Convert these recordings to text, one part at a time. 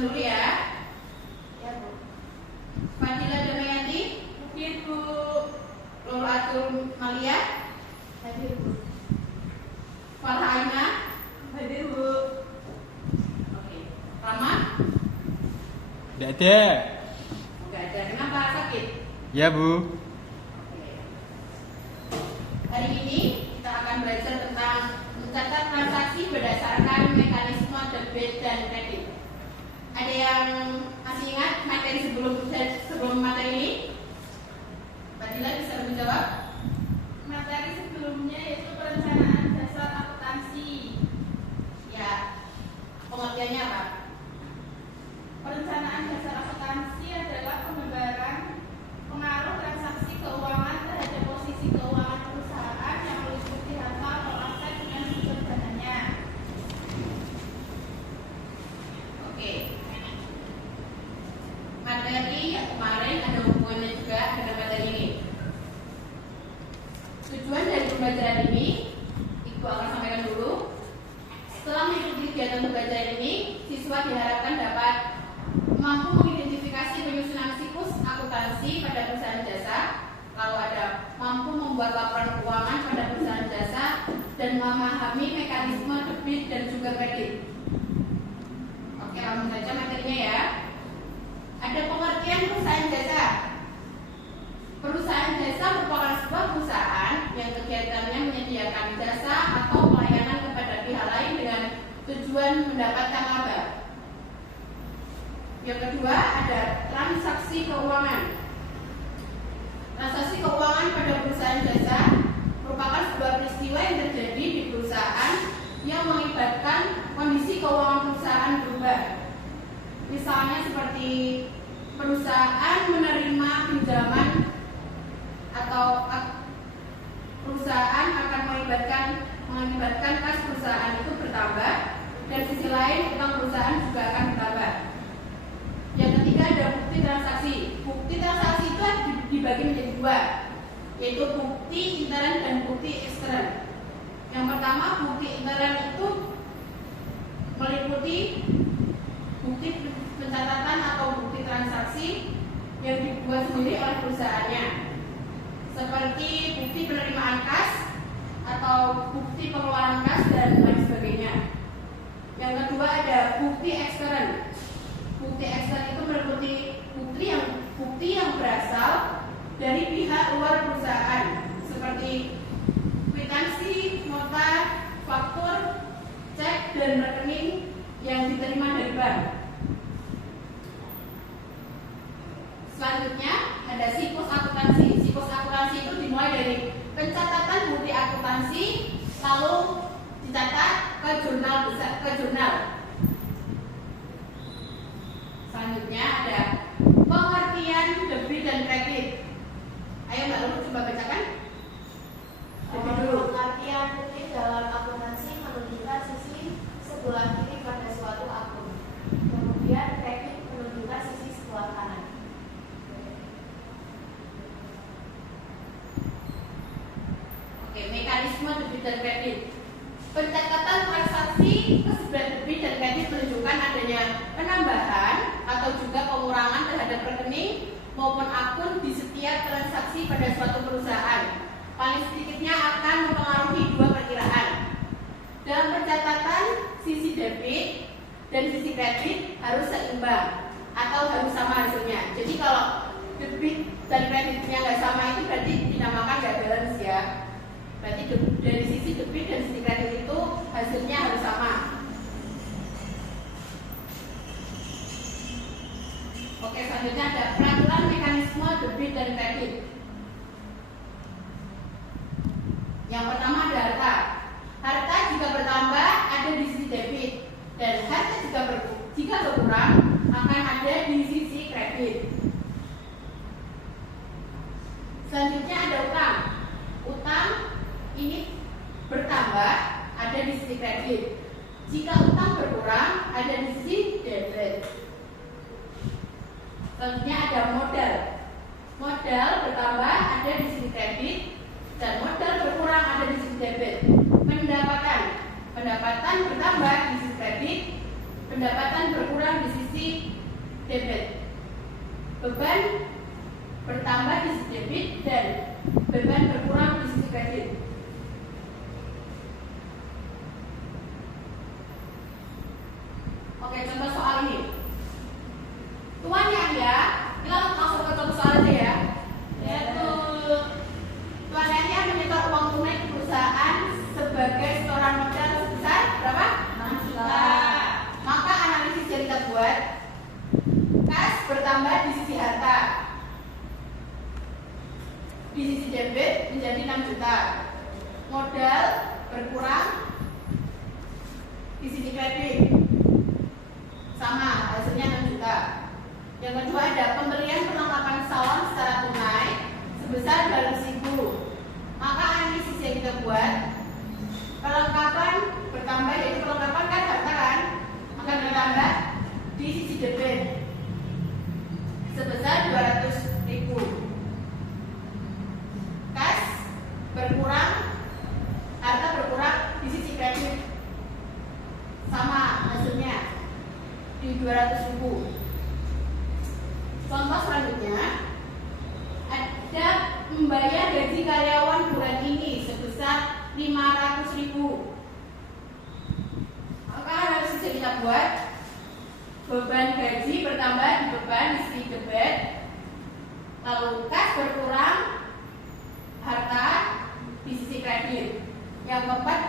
dulu ya. Ya, Bu. Fadila Damayanti, Hadir, Bu. Lolatul Malia, Hadir, Bu. Farha Aina, Hadir, Bu. oke. Rama, Tidak ada. enggak ada. Kenapa sakit? Ya, Bu. Hari ini kita akan belajar tentang mencatat transaksi berdasarkan mekanisme debit dan kredit. Ada yang masih ingat materi sebelum materi ini? Fadila bisa menjawab? Materi sebelumnya yaitu perencanaan dasar akuntansi. Ya. Pengertiannya apa? Perencanaan dasar akuntansi adalah penggambaran pengaruh transaksi keuangan terhadap posisi keuangan perusahaan yang meliputi harta atau aset dengan sumber dananya. Oke. Materi yang kemarin ada hubungannya juga dengan materi ini. Tujuan dari pembelajaran ini, Ibu akan sampaikan dulu. Setelah mengikuti kegiatan pembelajaran ini, siswa diharapkan dapat mampu mengidentifikasi penyusunan siklus akuntansi pada perusahaan jasa, kalau ada mampu membuat laporan keuangan pada perusahaan jasa, dan memahami mekanisme debit dan juga kredit. Oke, langsung saja materinya ya. Ada pengertian perusahaan jasa. Perusahaan jasa merupakan sebuah perusahaan yang kegiatannya menyediakan jasa atau pelayanan kepada pihak lain dengan tujuan mendapatkan laba. Yang kedua ada transaksi keuangan. Transaksi keuangan pada perusahaan jasa merupakan sebuah peristiwa yang terjadi di perusahaan yang mengakibatkan kondisi keuangan perusahaan berubah. Misalnya seperti perusahaan menerima pinjaman atau perusahaan akan mengakibatkan kas perusahaan itu bertambah, dan sisi lain utang perusahaan juga akan bertambah. Yang ketiga ada bukti transaksi. Bukti transaksi itu dibagi menjadi dua, yaitu bukti intern dan bukti ekstern. Yang pertama, bukti intern itu meliputi bukti pencatatan atau bukti transaksi yang dibuat sendiri oleh perusahaannya, seperti bukti penerimaan kas atau bukti pengeluaran kas dan lain sebagainya. Yang kedua ada bukti ekstern. Bukti ekstern itu meliputi bukti yang berasal dari pihak luar perusahaan, seperti kwitansi, nota, faktur, cek, dan rekening yang diterima dari bank. Selanjutnya ada siklus akuntansi. Siklus akuntansi itu dimulai dari pencatatan bukti akuntansi, lalu dicatat ke jurnal. Selanjutnya ada pengertian debit dan kredit. Ayo Mbak Lulu coba bacakan. Debit dulu. Pengertian debit dalam akuntansi menunjukkan sisi sebelah kiri pada suatu akun. Kemudian kredit menunjukkan sisi sebelah kanan. Oke, mekanisme debit dan kredit. Pencatatan transaksi ke sebelah debit dan kredit menunjukkan adanya penambahan atau juga pengurangan terhadap rekening maupun akun di setiap transaksi pada suatu perusahaan. Paling sedikitnya akan mempengaruhi dua perkiraan. Dalam pencatatan, sisi debit dan sisi kredit harus seimbang atau harus sama hasilnya. Jadi kalau debit dan kreditnya nggak sama itu berarti dinamakan nggak balance ya. Berarti dari sisi debit dan sisi kredit itu hasilnya harus sama. Oke, selanjutnya ada peraturan mekanisme debit dan kredit. Yang pertama ada harta. Harta jika bertambah ada di sisi debit, dan harta jika berkurang akan ada di sisi kredit. Selanjutnya ada utang. Utang ini bertambah ada di sisi kredit. Jika utang berkurang ada di sisi debit. Selanjutnya ada modal. Modal bertambah ada di sisi kredit dan modal berkurang ada di sisi debit. Pendapatan bertambah di sisi kredit, pendapatan berkurang di sisi sisi debit. Beban bertambah di sisi debit dan beban berkurang di sisi kredit. Oke, contoh soal ini. Tuannya ya, kita langsung ke contoh soal aja ya. Yaitu tuannya menyetor uang tunai ke perusahaan sebagai setoran modal sebesar berapa? 6 juta. Maka analisis yang kita buat, kas bertambah di sisi harta, di sisi debit menjadi 6 juta, modal berkurang di sisi kredit sama, hasilnya 6 juta. Yang kedua ada pembelian perlengkapan salon secara tunai sebesar 200.000. Maka analisis yang kita buat, perlengkapan bertambah, yaitu perlengkapan kan harta kan, akan bertambah di sisi debit sebesar 200.000. Kas berkurang, harta berkurang di sisi kredit sama, hasilnya di 200.000. Contoh selanjutnya, ada membayar gaji karyawan bulan ini sebesar 500.000. Maka harus bisa kita buat, beban gaji bertambah di beban di sisi debit, lalu kas berkurang, harta di sisi kredit. Yang keempat,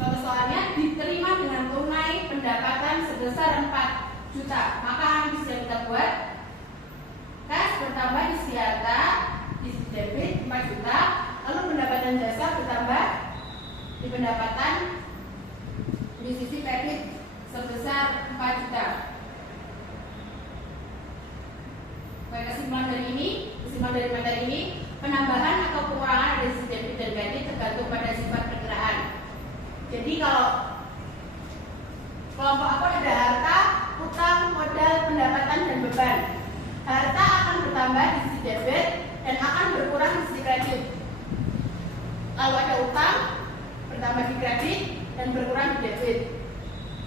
contoh soalnya diterima dengan tunai pendapatan sebesar 4 juta. Maka bisa kita buat, kas bertambah di sisi harta, di sisi debit 4 juta, lalu pendapatan jasa bertambah di pendapatan di sisi kredit sebesar 4 juta. Baik, kesimpulan dari materi ini, penambahan atau pengurangan dari sisi debit dan kredit tergantung pada sifat perkiraan. Jadi kalau kelompok apa ada harta, utang, modal, pendapatan, dan beban. Harta akan bertambah di sisi debit dan akan berkurang di sisi kredit. Lalu ada utang, bertambah di kredit dan berkurang di debit.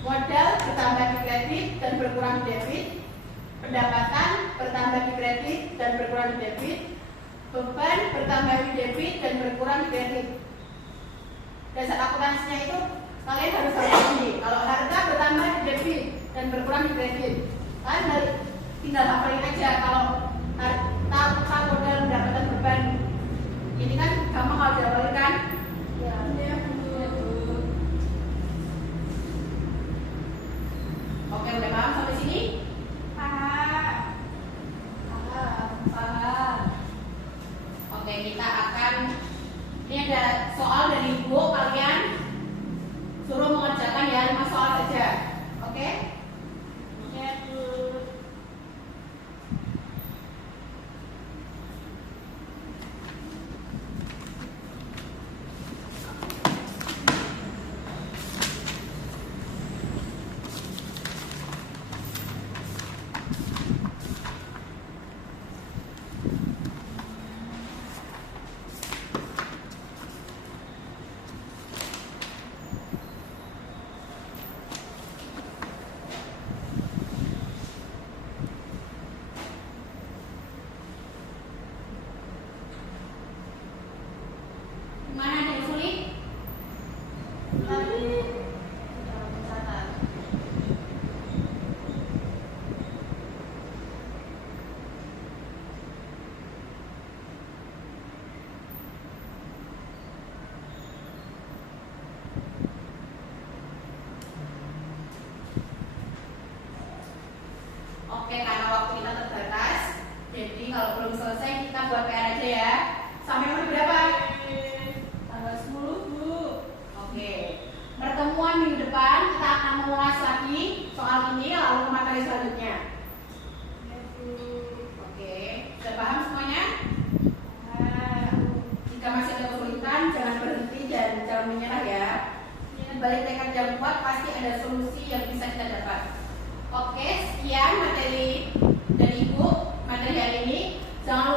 Modal bertambah di kredit dan berkurang di debit. Pendapatan bertambah di kredit dan berkurang di debit. Beban bertambah di debit dan berkurang di kredit. Dasar akuntansinya itu kalian harus tahu ini. Kalau harta bertambah di debit dan berkurang di kredit, kalian tinggal hafalin aja. Kalau harta, utang, modal, pendapatan, beban, ini kan gampang kalau dihafalin kan? Ya. Oke, udah paham sampai sini? Paham. Oke, kita akan, ini ada soal dari ibu, kalian suruh mengerjakan ya 5 soal saja. Oke? Ya, Bu. Mana ada yang sulit? Jangan mencatat. Oke, karena waktu kita terbatas, jadi kalau belum selesai kita buat PR aja ya. Sampai nomor berapa? Tanggal 10, Bu. Oke. Pertemuan minggu depan kita akan mengulas lagi soal ini lalu ke materi selanjutnya. Ya, Bu. Oke, sudah paham semuanya? Ah. Jika masih ada kesulitan, jangan berhenti dan jangan menyerah ya. Di balik tekad yang kuat pasti ada solusi yang bisa kita dapat. Oke, sekian materi dari Ibu, materi hari ini. Jangan lupa